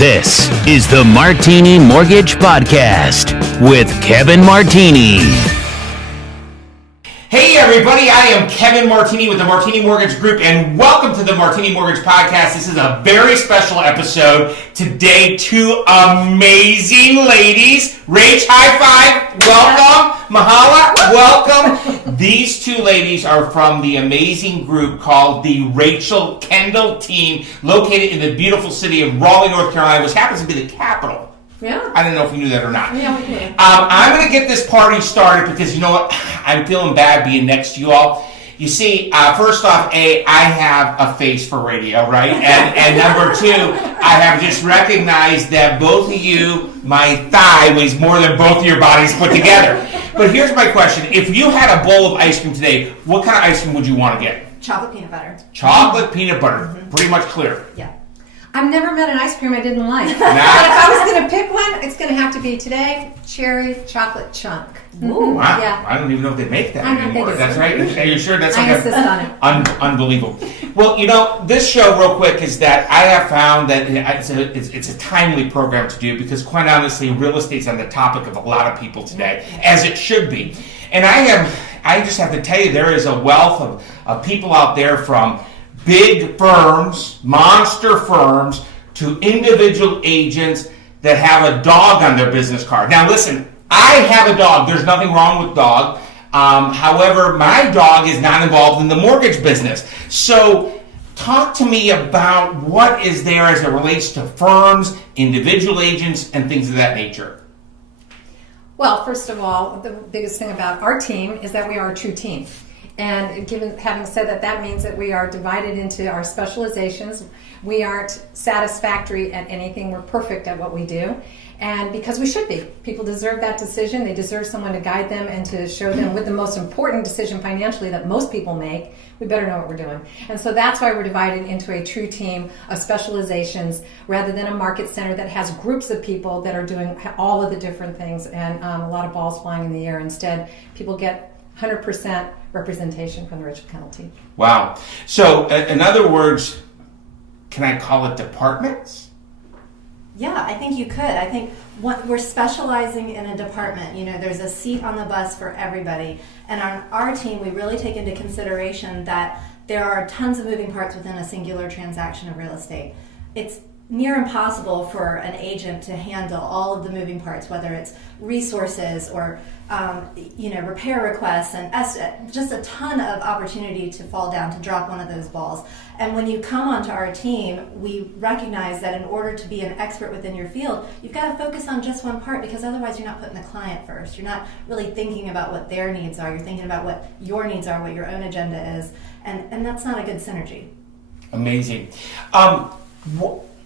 This is the Martini Mortgage Podcast with Kevin Martini. Hey everybody, I am Kevin Martini with the Martini Mortgage Group, and welcome to the Martini Mortgage Podcast. This is a very special episode. Today, two amazing ladies. Rach, high five, welcome. Mahala, welcome. These two ladies are from the amazing group called the Rachel Kendall Team, located in the beautiful city of Raleigh, North Carolina, which happens to be the capital. Yeah. I don't know if you knew that or not. Yeah, we did. I'm going to get this party started because you know what? I'm feeling bad being next to you all. You see, first off, I have a face for radio, right? And number two, I have just recognized that both of you, my thigh weighs more than both of your bodies put together. But here's my question. If you had a bowl of ice cream today, what kind of ice cream would you want to get? Chocolate peanut butter. Chocolate peanut butter. Pretty much clear. Yeah. I've never met an ice cream I didn't like. But if I was going to pick one, it's going to have to be today, cherry chocolate chunk. Ooh, wow. Yeah. I don't even know if they make that I don't anymore. think That's right? Are you sure? That's I like insist on it. Unbelievable. Well, you know, this show, real quick, is that I have found that it's a timely program to do because, quite honestly, real estate's on the topic of a lot of people today, as it should be. And I just have to tell you, there is a wealth of people out there from big firms, monster firms, to individual agents that have a dog on their business card. Now listen, I have a dog. There's nothing wrong with dog. However, my dog is not involved in the mortgage business. So talk to me about what is there as it relates to firms, individual agents, and things of that nature. Well, first of all, the biggest thing about our team is that we are a true team. And having said that, that means that we are divided into our specializations. We aren't satisfactory at anything. We're perfect at what we do. And because we should be. People deserve that decision. They deserve someone to guide them and to show them with the most important decision financially that most people make. We better know what we're doing. And so that's why we're divided into a true team of specializations rather than a market center that has groups of people that are doing all of the different things and a lot of balls flying in the air. Instead, people get 100% representation from the Rachel Kendall Team. Wow. So, in other words, can I call it departments? Yeah, I think you could. I think we're specializing in a department. You know, there's a seat on the bus for everybody. And on our team, we really take into consideration that there are tons of moving parts within a singular transaction of real estate. It's near impossible for an agent to handle all of the moving parts, whether it's resources or repair requests and just a ton of opportunity to fall down, to drop one of those balls. And when you come onto our team, we recognize that in order to be an expert within your field, you've got to focus on just one part because otherwise you're not putting the client first. You're not really thinking about what their needs are. You're thinking about what your needs are, what your own agenda is. And that's not a good synergy. Amazing.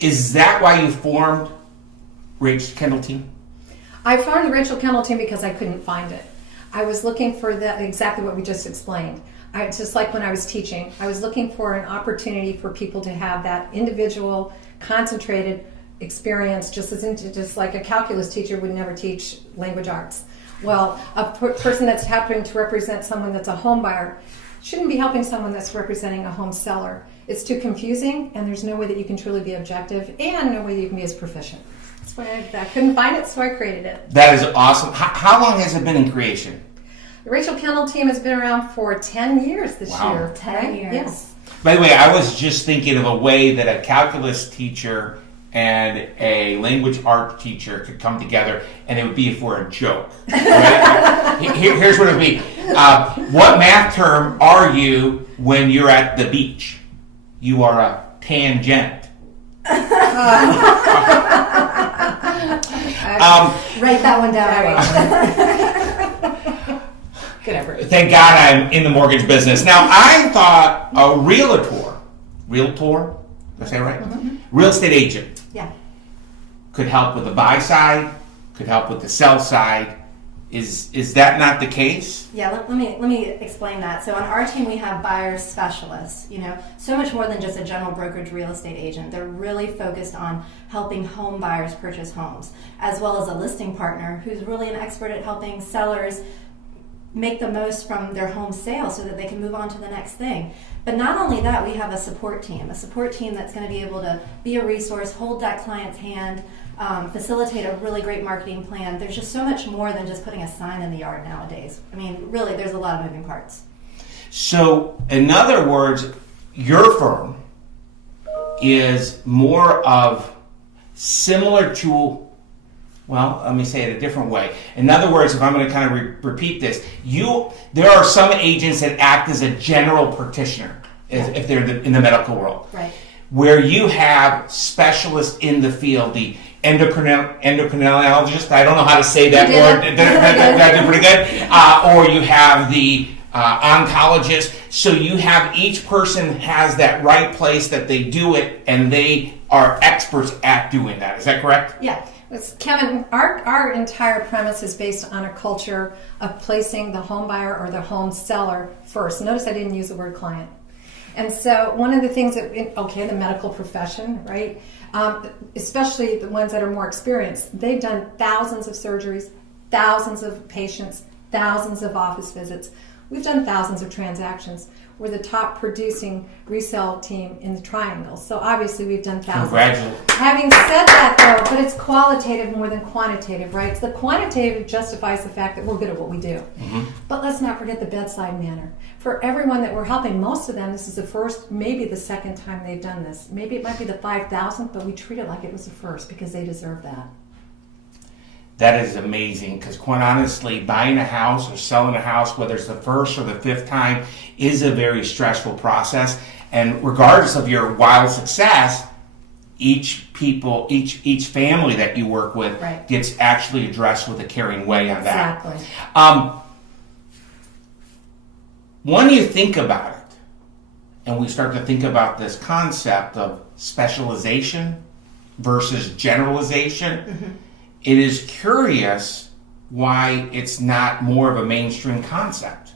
Is that why you formed Rachel Kendall Team? I formed the Rachel Kendall Team because I couldn't find it. I was looking for that exactly what we just explained. Just like when I was teaching, I was looking for an opportunity for people to have that individual, concentrated experience, just like a calculus teacher would never teach language arts. Well, a person that's happening to represent someone that's a home buyer shouldn't be helping someone that's representing a home seller. It's too confusing, and there's no way that you can truly be objective, and no way that you can be as proficient. That's why I couldn't find it, so I created it. That is awesome. How long has it been in creation? The Rachel Kendall Team has been around for 10 years this year. 10 years. Yes. By the way, I was just thinking of a way that a calculus teacher and a language art teacher could come together, and it would be for a joke. Right? Here's what it would be. What math term are you when you're at the beach? You are a tangent. Write that one down. Good effort. Thank God I'm in the mortgage business. Now, I thought a realtor, did I say it right? Mm-hmm. Real estate agent. Yeah. Could help with the buy side, could help with the sell side. Is that not the case? Yeah, let me explain that. So on our team, we have buyers specialists, so much more than just a general brokerage real estate agent. They're really focused on helping home buyers purchase homes, as well as a listing partner who's really an expert at helping sellers make the most from their home sale so that they can move on to the next thing. But not only that, we have a support team that's going to be able to be a resource, hold that client's hand, facilitate a really great marketing plan. There's just so much more than just putting a sign in the yard nowadays. I mean, really, there's a lot of moving parts. So, in other words, your firm is more of similar to, well, let me say it a different way. In other words, if I'm going to kind of repeat this, there are some agents that act as a general practitioner, if they're in the medical world, right? Where you have specialists in the field, the endocrinologist, I don't know how to say that word, that's pretty good, or you have the oncologist. So you have, each person has that right place that they do it, and they are experts at doing that. Is that correct? Yeah. Kevin, our entire premise is based on a culture of placing the home buyer or the home seller first. Notice I didn't use the word client. And so one of the things that, the medical profession, right, especially the ones that are more experienced, they've done thousands of surgeries, thousands of patients, thousands of office visits. We've done thousands of transactions. We're the top producing resale team in the Triangle. So obviously we've done thousands. Congratulations. Having said that, though, but it's qualitative more than quantitative, right? So the quantitative justifies the fact that we're good at what we do. Mm-hmm. But let's not forget the bedside manner. For everyone that we're helping, most of them, this is the first, maybe the second time they've done this. Maybe it might be the 5,000th, but we treat it like it was the first because they deserve that. That is amazing, because quite honestly, buying a house or selling a house, whether it's the first or the fifth time, is a very stressful process. And regardless of your wild success, each family that you work with right. gets actually addressed with a caring way on that. Exactly. When you think about it, and we start to think about this concept of specialization versus generalization, mm-hmm. It is curious why it's not more of a mainstream concept.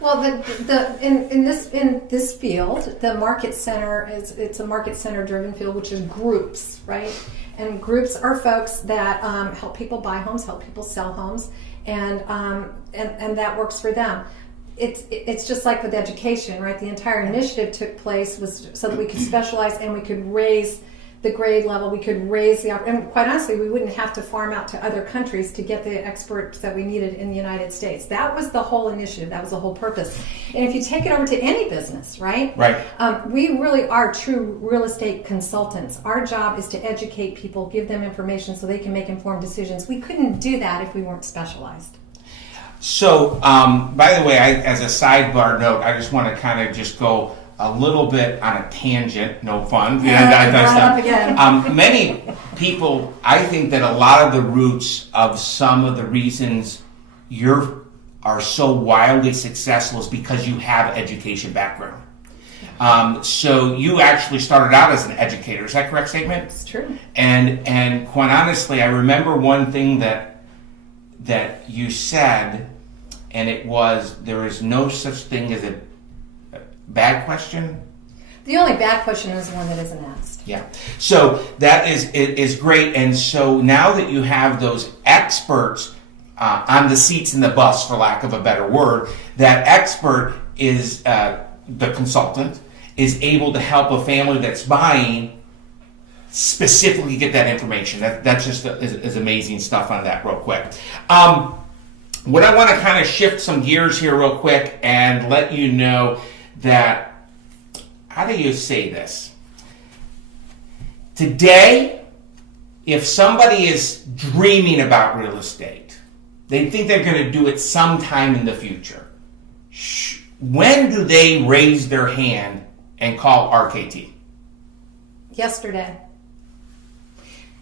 Well, in this field, the market center it's a market center driven field, which is groups, right? And groups are folks that help people buy homes, help people sell homes, and that works for them. It's just like with education, right? The entire initiative took place was so that we could specialize and we could raise the grade level, we could raise and quite honestly, we wouldn't have to farm out to other countries to get the experts that we needed in the United States. That was the whole initiative. That was the whole purpose. And if you take it over to any business, right? Right. We really are true real estate consultants. Our job is to educate people, give them information so they can make informed decisions. We couldn't do that if we weren't specialized. So, by the way, as a sidebar note, I just want to kind of just go a little bit on a tangent, no fun. Many people, I think that a lot of the roots of some of the reasons you are so wildly successful is because you have education background. So you actually started out as an educator. Is that a correct statement? It's true. And quite honestly, I remember one thing that you said, and it was, there is no such thing as a bad question? The only bad question is the one that isn't asked. Yeah. So that is great. And so now that you have those experts on the seats in the bus, for lack of a better word, that expert is the consultant is able to help a family that's buying specifically get that information. That's just is amazing stuff on that real quick. What I want to kind of shift some gears here real quick and let you know that, how do you say this? Today, if somebody is dreaming about real estate, they think they're going to do it sometime in the future. When do they raise their hand and call RKT? Yesterday.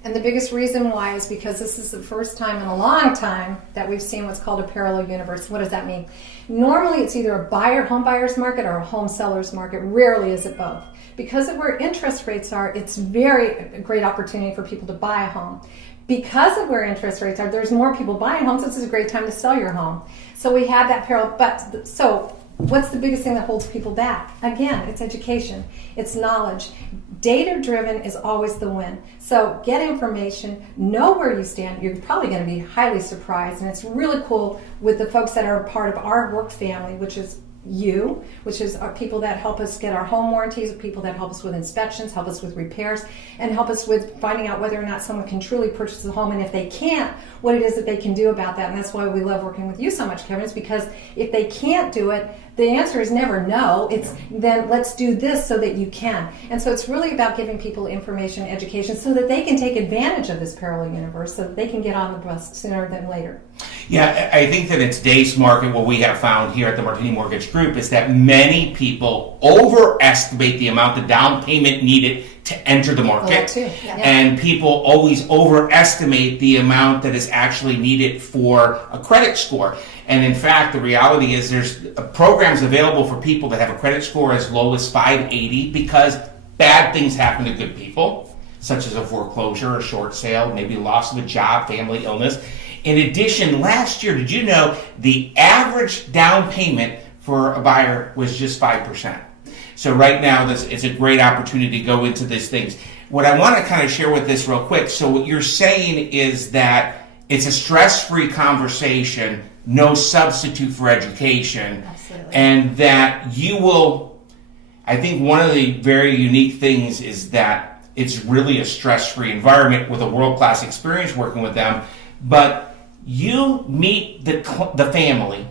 And the biggest reason why is because this is the first time in a long time that we've seen what's called a parallel universe. What does that mean? Normally it's either a home buyer's market or a home seller's market. Rarely is it both. Because of where interest rates are, it's a great opportunity for people to buy a home. Because of where interest rates are, there's more people buying homes. This is a great time to sell your home. So we have that parallel. But so what's the biggest thing that holds people back? Again, it's education. It's knowledge. Data-driven is always the win. So get information, know where you stand. You're probably going to be highly surprised, and it's really cool with the folks that are a part of our work family, which is you, which is our people that help us get our home warranties, people that help us with inspections, help us with repairs, and help us with finding out whether or not someone can truly purchase a home, and if they can't, what it is that they can do about that. And that's why we love working with you so much, Kevin, is because if they can't do it, the answer is never no. It's then let's do this so that you can. And so it's really about giving people information, education, so that they can take advantage of this parallel universe, so that they can get on the bus sooner than later. Yeah, I think that in today's market, what we have found here at the Martini Mortgage Group is that many people overestimate the amount of down payment needed to enter the market. That too. Yeah. And people always overestimate the amount that is actually needed for a credit score. And in fact, the reality is there's programs available for people that have a credit score as low as 580 because bad things happen to good people, such as a foreclosure, a short sale, maybe loss of a job, family illness. In addition, last year, did you know the average down payment for a buyer was just 5%? So right now, it's a great opportunity to go into these things. What I want to kind of share with this real quick, so what you're saying is that it's a stress-free conversation, no substitute for education. Absolutely. And that you will, I think one of the very unique things is that it's really a stress-free environment with a world-class experience working with them, but you meet the family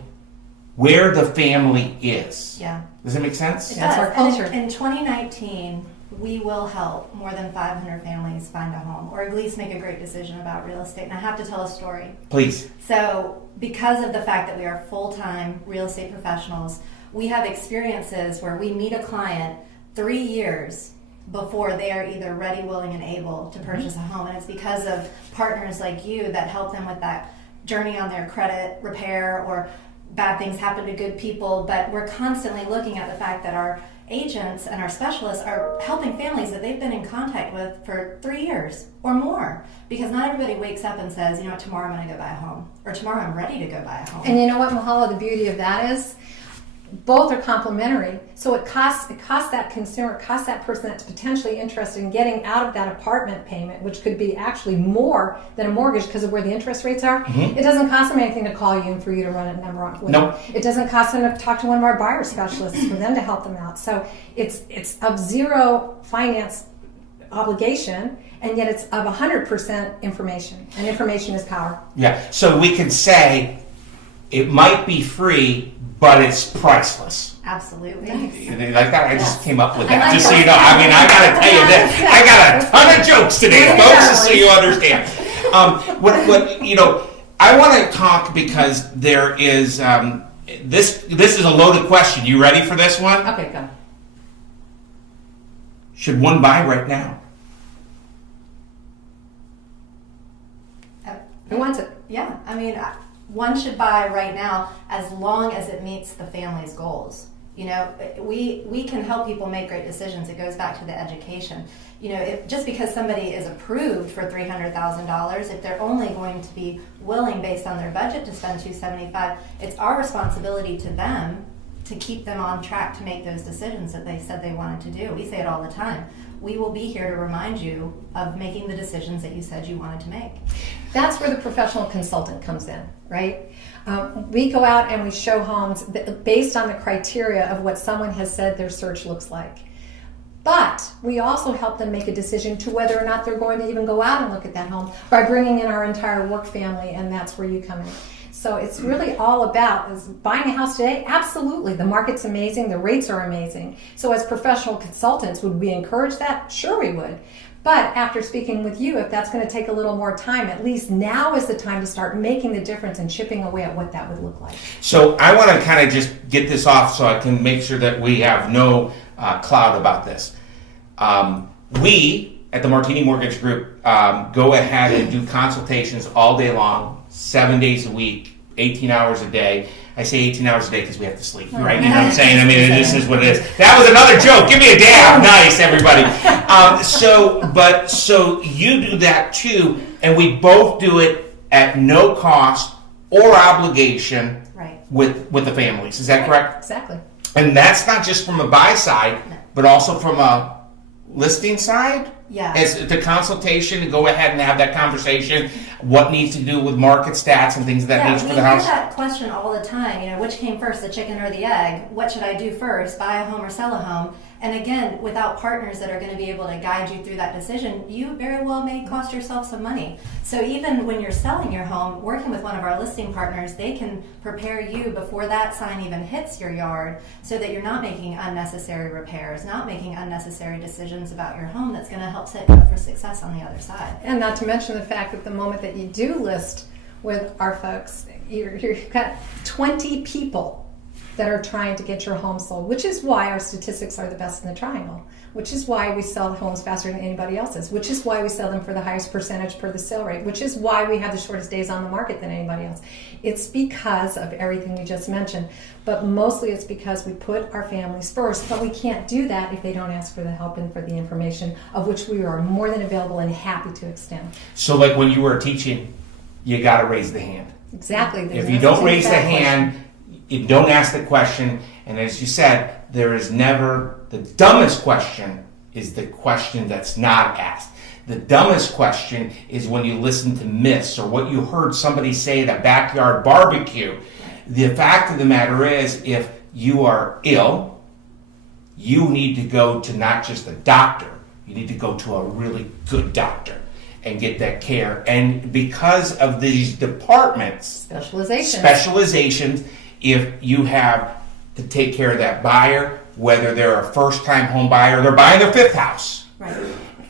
where the family is. Yeah. Does that make sense? It That's does. our culture. And in 2019, we will help more than 500 families find a home, or at least make a great decision about real estate. And I have to tell a story. Please. So, because of the fact that we are full-time real estate professionals, we have experiences where we meet a client 3 years before they are either ready, willing, and able to purchase a home. And it's because of partners like you that help them with that journey on their credit repair, or bad things happen to good people. But we're constantly looking at the fact that our agents and our specialists are helping families that they've been in contact with for 3 years or more, because not everybody wakes up and says, you know what, tomorrow I'm going to go buy a home, or tomorrow I'm ready to go buy a home. And you know what, Mahala, the beauty of that is both are complementary. So it costs that consumer, costs that person that's potentially interested in getting out of that apartment payment, which could be actually more than a mortgage because of where the interest rates are. Mm-hmm. It doesn't cost them anything to call you and for you to run a number on with Nope. them. It doesn't cost them to talk to one of our buyer specialists for them to help them out. So it's of zero finance obligation, and yet it's of 100% information, and information is power. Yeah. So we can say it might be free, but it's priceless. Absolutely. You like that? I just came up with that. like Just so that. you know. I mean, I got to tell you this. I got a ton of jokes today, folks, just so you understand. What you know, I want to talk because there is this is a loaded question. You ready for this one? Okay, go. Should one buy right now? Who wants it? Yeah, I mean, one should buy right now as long as it meets the family's goals. You know, we can help people make great decisions. It goes back to the education. You know, just because somebody is approved for $300,000, if they're only going to be willing, based on their budget, to spend $275,000, it's our responsibility to them to keep them on track to make those decisions that they said they wanted to do. We say it all the time. We will be here to remind you of making the decisions that you said you wanted to make. That's where the professional consultant comes in, right? We go out and we show homes based on the criteria of what someone has said their search looks like. But we also help them make a decision to whether or not they're going to even go out and look at that home by bringing in our entire work family, and that's where you come in. So it's really all about, is buying a house today? Absolutely. The market's amazing. The rates are amazing. So as professional consultants, would we encourage that? Sure we would. But after speaking with you, if that's going to take a little more time, at least now is the time to start making the difference and chipping away at what that would look like. So I want to kind of just get this off so I can make sure that we have no cloud about this. We at the Martini Mortgage Group go ahead and do consultations all day long, 7 days a week, 18 hours a day. I say 18 hours a day because we have to sleep, right? You know what I'm saying? I mean, this is what it is. That was another joke. Give me a damn. Nice, everybody. So you do that too, and we both do it at no cost or obligation, Right. with the families. Is that correct? Exactly. And that's not just from a buy side, but also from a listing side? Yeah. As the consultation to go ahead and have that conversation, what needs to do with market stats and things of that nature for the house? We hear that question all the time. You know, which came first, the chicken or the egg? What should I do first, buy a home or sell a home? And again, without partners that are going to be able to guide you through that decision, you very well may cost yourself some money. So even when you're selling your home, working with one of our listing partners, they can prepare you before that sign even hits your yard so that you're not making unnecessary repairs, not making unnecessary decisions about your home that's going to help set you up for success on the other side. And not to mention the fact that the moment that you do list with our folks, you've got 20 people that are trying to get your home sold, which is why our statistics are the best in the triangle, which is why we sell homes faster than anybody else's, which is why we sell them for the highest percentage per the sale rate, which is why we have the shortest days on the market than anybody else. It's because of everything we just mentioned, but mostly it's because we put our families first, but we can't do that if they don't ask for the help and for the information, of which we are more than available and happy to extend. So like when you were teaching, you got to raise the hand. Exactly. If you don't raise the hand, you don't ask the question, and as you said, there is never, the dumbest question is the question that's not asked. The dumbest question is when you listen to myths or what you heard somebody say at a backyard barbecue. The fact of the matter is, if you are ill, you need to go to not just a doctor, you need to go to a really good doctor and get that care. And because of these departments, specializations, if you have to take care of that buyer, whether they're a first-time home buyer, they're buying their fifth house. Right.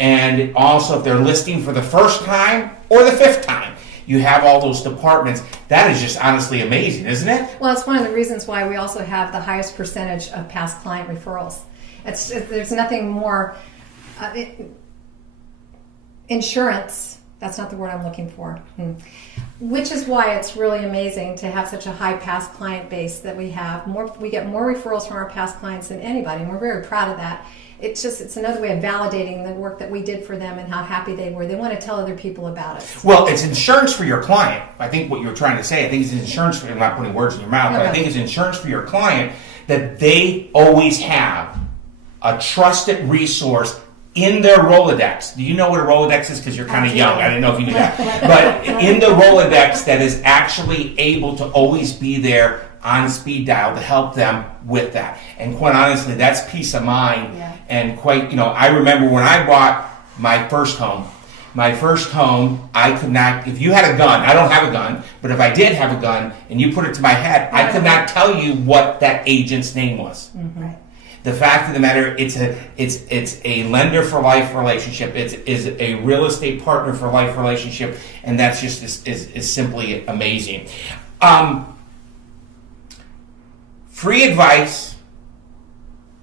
And also if they're listing for the first time or the fifth time, you have all those departments. That is just honestly amazing, isn't it? Well, it's one of the reasons why we also have the highest percentage of past client referrals. There's nothing more... insurance, that's not the word I'm looking for. Which is why it's really amazing to have such a high past client base that we have. We get more referrals from our past clients than anybody, and we're very proud of that. It's another way of validating the work that we did for them and how happy they were. They want to tell other people about it. Well, it's insurance for your client. I think what you're trying to say, I think it's insurance for, I'm not putting words in your mouth, but I think it's insurance for your client that they always have a trusted resource in their Rolodex. Do you know what a Rolodex is? Because you're kind of young. I didn't know if you knew that. But in the Rolodex that is actually able to always be there on speed dial to help them with that. And quite honestly, that's peace of mind. Yeah. And quite, I remember when I bought my first home, I could not, if you had a gun, I don't have a gun, but if I did have a gun and you put it to my head, I could not tell you what that agent's name was. Mm-hmm. Right. The fact of the matter, it's a lender for life relationship. It's a real estate partner for life relationship, and that's just is simply amazing. Free advice,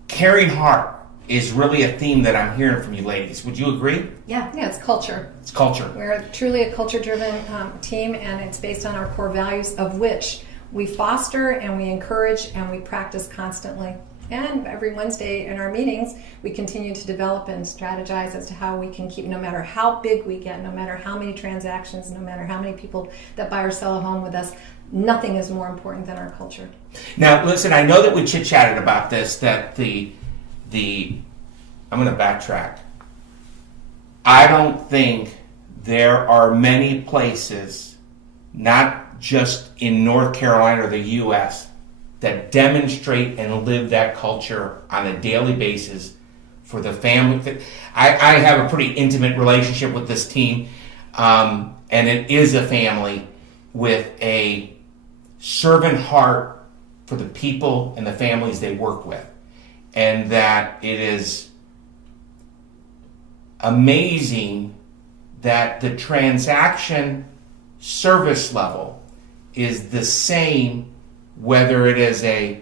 caring heart is really a theme that I'm hearing from you ladies. Would you agree? Yeah, it's culture. It's culture. We're truly a culture-driven team, and it's based on our core values, of which we foster and we encourage and we practice constantly. And every Wednesday in our meetings, we continue to develop and strategize as to how we can keep, no matter how big we get, no matter how many transactions, no matter how many people that buy or sell a home with us, nothing is more important than our culture. Now, listen, I know that we chit-chatted about this, that I'm going to backtrack. I don't think there are many places, not just in North Carolina or the U.S., that demonstrate and live that culture on a daily basis for the family. I have a pretty intimate relationship with this team, and it is a family with a servant heart for the people and the families they work with. And that it is amazing that the transaction service level is the same whether it is a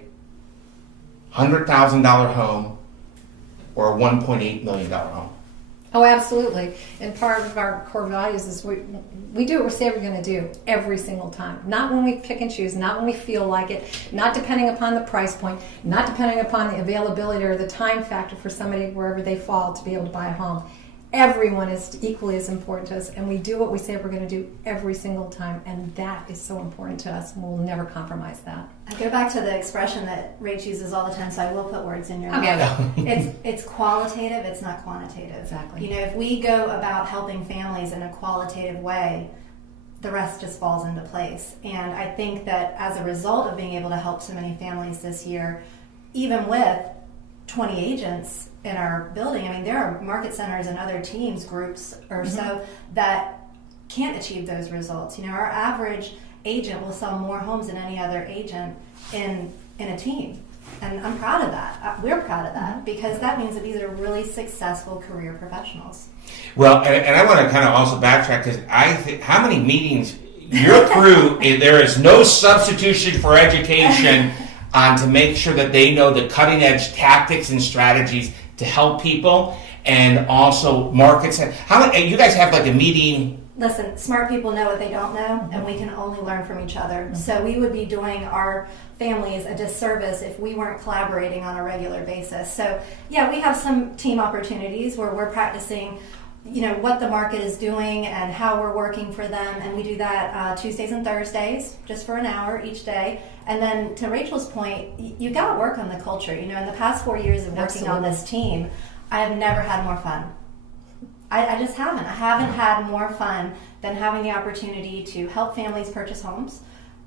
$100,000 home or a $1.8 million home. Oh, absolutely. And part of our core values is we do what we say we're going to do every single time. Not when we pick and choose, not when we feel like it, not depending upon the price point, not depending upon the availability or the time factor for somebody wherever they fall to be able to buy a home. everyone is equally as important to us, and we do what we say we're going to do every single time, and that is so important to us, and we'll never compromise that. I go back to the expression that Rach uses all the time, so I will put words in your mouth. Okay. It's qualitative, it's not quantitative. Exactly. You know, if we go about helping families in a qualitative way, the rest just falls into place. And I think that as a result of being able to help so many families this year, even with 20 agents in our building, I mean, there are market centers and other teams, groups or so, that can't achieve those results. You know, our average agent will sell more homes than any other agent in a team. And I'm proud of that. We're proud of that because that means that these are really successful career professionals. Well, and I want to kind of also backtrack because I think how many meetings your crew, there is no substitution for education to make sure that they know the cutting edge tactics and strategies to help people and also markets. How many, you guys have like a meeting? Listen, smart people know what they don't know, and we can only learn from each other. So we would be doing our families a disservice if we weren't collaborating on a regular basis. So yeah, we have some team opportunities where we're practicing, you know, what the market is doing and how we're working for them, and we do that Tuesdays and Thursdays, just for an hour each day. And then to Rachel's point, you got to work on the culture. You know, in the past 4 years of working on this team, I have never had more fun. I just haven't. I haven't had more fun than having the opportunity to help families purchase homes,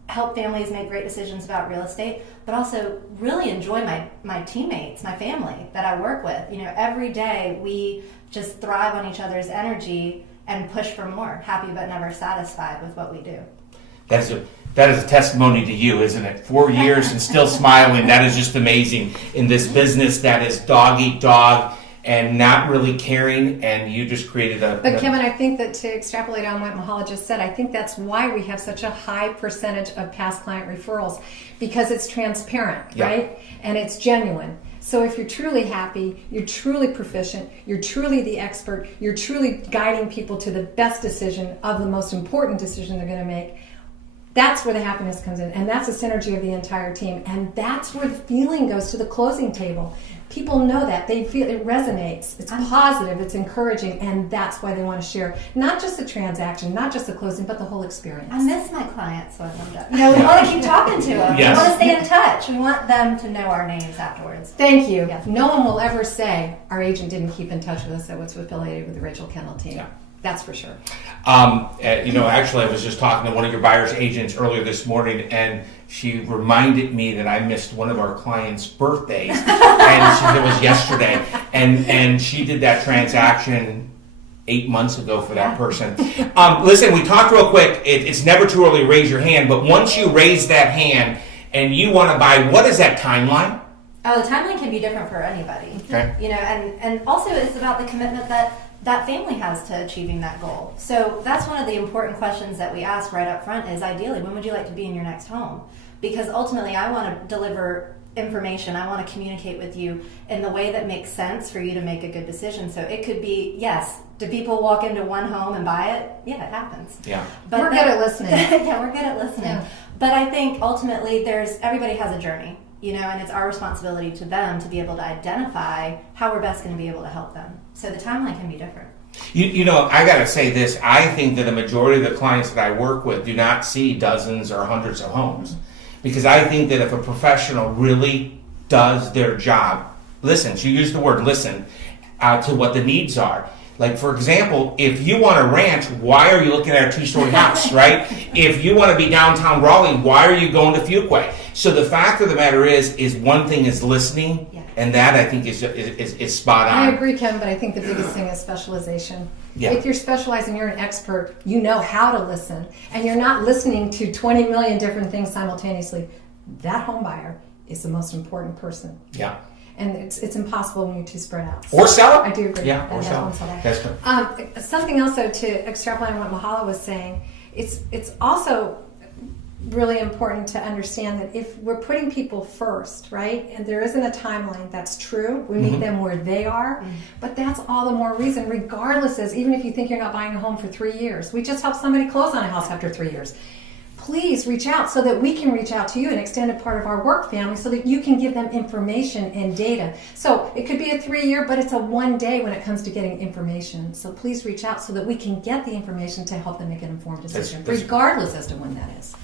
help families make great decisions about real estate, but also really enjoy my teammates, my family that I work with. You know, every day we just thrive on each other's energy and push for more, happy but never satisfied with what we do. That is a testimony to you, isn't it? 4 years and still smiling. That is just amazing in this business that is dog eat dog and not really caring, and you just created But Kevin, I think that to extrapolate on what Mahala just said, I think that's why we have such a high percentage of past client referrals, because it's transparent, right? And it's genuine. So if you're truly happy, you're truly proficient, you're truly the expert, you're truly guiding people to the best decision of the most important decision they're going to make, that's where the happiness comes in, and that's the synergy of the entire team, and that's where the feeling goes to the closing table. People know that. They feel it resonates. It's positive, it's encouraging, and that's why they want to share not just the transaction, not just the closing, but the whole experience. I miss my clients, so I love that. You know, we want to keep talking to them. Yes. We want to stay in touch. We want them to know our names afterwards. Thank you. Yeah. No one will ever say our agent didn't keep in touch with us that was affiliated with the Rachel Kendall Team. Yeah. That's for sure. You know, actually, I was just talking to one of your buyer's agents earlier this morning, and she reminded me that I missed one of our clients' birthdays, and it was yesterday, and she did that transaction 8 months ago for that person. Listen, we talked real quick. It's never too early to raise your hand, but once you raise that hand and you want to buy, what is that timeline? Oh, the timeline can be different for anybody. Okay. You know, and also it's about the commitment that family has to achieving that goal. So that's one of the important questions that we ask right up front is, ideally, when would you like to be in your next home? Because ultimately I want to deliver information, I want to communicate with you in the way that makes sense for you to make a good decision. So it could be, yes, do people walk into one home and buy it? Yeah, it happens. Yeah. But we're good at listening. Yeah, we're good at listening. Yeah. But I think ultimately everybody has a journey, you know, and it's our responsibility to them to be able to identify how we're best going to be able to help them. So the timeline can be different. You know, I got to say this. I think that a majority of the clients that I work with do not see dozens or hundreds of homes. Because I think that if a professional really does their job, listens, you use the word listen, to what the needs are. Like, for example, if you want a ranch, why are you looking at a 2-story house, right? If you want to be downtown Raleigh, why are you going to Fuquay? So the fact of the matter is one thing is listening, and that I think is spot on. I agree, Kevin, but I think the biggest thing is specialization. Yeah. If you're specializing, you're an expert, you know how to listen, and you're not listening to 20 million different things simultaneously. That home buyer is the most important person. Yeah. And it's impossible when you're too spread out. Or sell it. I do agree. Yeah, or sell it. That's good. Something else, though, to extrapolate on what Mahala was saying, it's also really important to understand that if we're putting people first, right, and there isn't a timeline, that's true. We meet them where they are, but that's all the more reason, regardless, even if you think you're not buying a home for 3 years. We just helped somebody close on a house after 3 years. please reach out so that we can reach out to you, an extended part of our work family, so that you can give them information and data. So it could be a 3-year, but it's a 1 day when it comes to getting information. So please reach out so that we can get the information to help them make an informed decision, regardless as to when that is.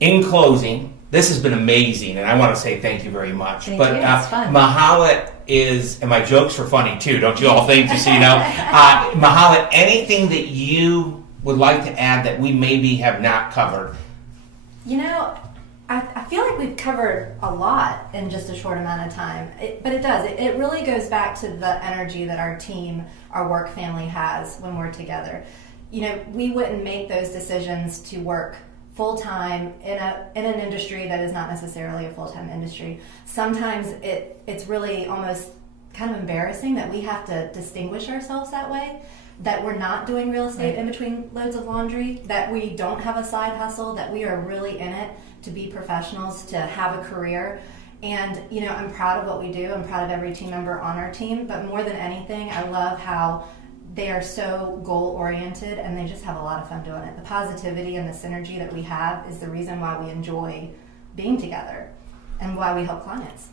In closing, this has been amazing, and I want to say thank you very much. Thank you. It's fun. Mahala is, and my jokes are funny too, don't you all think, just so you know? Mahala, anything that you would like to add that we maybe have not covered? You know, I feel like we've covered a lot in just a short amount of time, but it does. It really goes back to the energy that our team, our work family has when we're together. You know, we wouldn't make those decisions to work full-time in an industry that is not necessarily a full-time industry. Sometimes it's really almost kind of embarrassing that we have to distinguish ourselves that way, that we're not doing real estate in between loads of laundry, that we don't have a side hustle, that we are really in it to be professionals, to have a career. And, you know, I'm proud of what we do. I'm proud of every team member on our team, but more than anything, I love how they are so goal-oriented and they just have a lot of fun doing it. The positivity and the synergy that we have is the reason why we enjoy being together and why we help clients.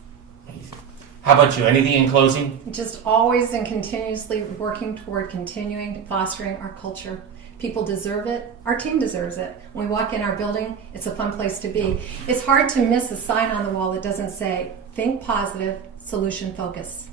How about you? Anything in closing? Just always and continuously working toward continuing fostering our culture. People deserve it. Our team deserves it. When we walk in our building, it's a fun place to be. It's hard to miss a sign on the wall that doesn't say, think positive, solution focus.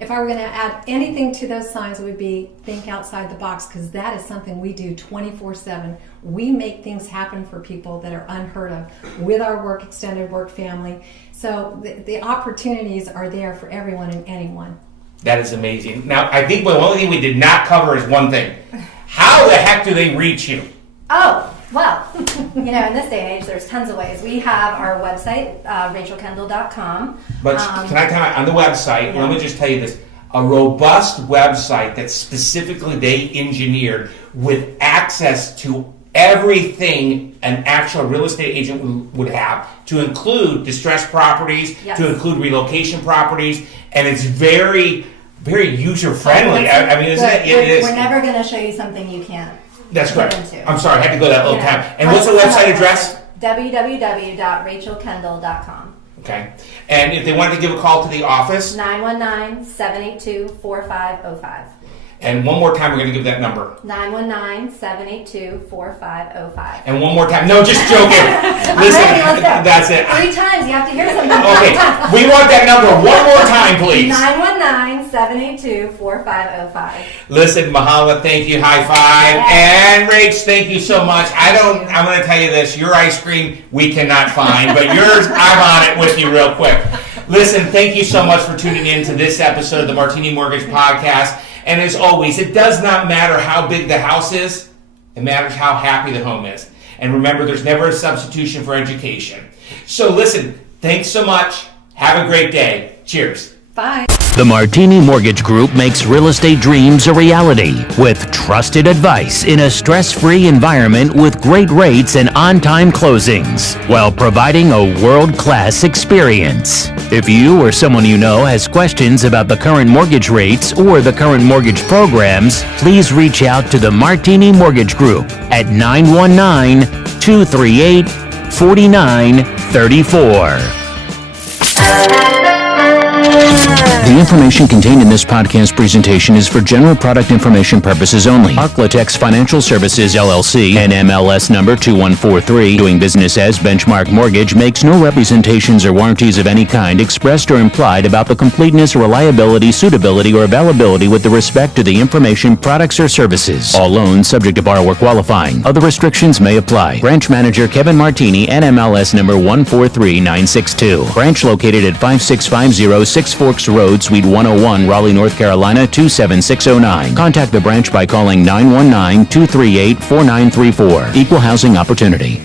If I were going to add anything to those signs, it would be think outside the box, because that is something we do 24/7. We make things happen for people that are unheard of with our extended work family. So the opportunities are there for everyone and anyone. That is amazing. Now, I think the only thing we did not cover is one thing. How the heck do they reach you? Oh, well, you know, in this day and age, there's tons of ways. We have our website, rachelkendall.com. But can I comment on the website? Yeah. Let me just tell you this. A robust website that specifically they engineered with access to everything an actual real estate agent would have, to include distressed properties, Yes. to include relocation properties, and it's very, very user-friendly. I mean, isn't it? It is. We're never going to show you something you can't. That's correct. get into. I'm sorry, I had to go that little Yeah. time. And what's the website address? www.rachelkendall.com. Okay. And if they wanted to give a call to the office, 919-782-4505. and one more time, we're going to give that number. 919-782-4505. And one more time. No, just joking. Listen, Let's go. that's it. 3 times. You have to hear something. Okay, we want that number one more time, please. 919-782-4505. Listen, Mahala, thank you. High five. Yes. And Rach, thank you so much. I'm going to tell you this. Your ice cream we cannot find, but yours, I'm on it with you real quick. Listen, thank you so much for tuning in to this episode of the Martini Mortgage Podcast. And as always, it does not matter how big the house is. It matters how happy the home is. And remember, there's never a substitution for education. So listen, thanks so much. Have a great day. Cheers. Bye. The Martini Mortgage Group makes real estate dreams a reality with trusted advice in a stress-free environment with great rates and on-time closings while providing a world-class experience. If you or someone you know has questions about the current mortgage rates or the current mortgage programs, please reach out to the Martini Mortgage Group at 919-238-4934. The information contained in this podcast presentation is for general product information purposes only. Arklatex Financial Services, LLC, NMLS number 2143, doing business as Benchmark Mortgage, makes no representations or warranties of any kind expressed or implied about the completeness, reliability, suitability, or availability with respect to the information, products, or services. All loans subject to borrower qualifying. Other restrictions may apply. Branch Manager Kevin Martini, NMLS number 143962. Branch located at 5650 Six Forks Road, Suite 101, Raleigh, North Carolina 27609. Contact the branch by calling 919-238-4934. Equal housing opportunity.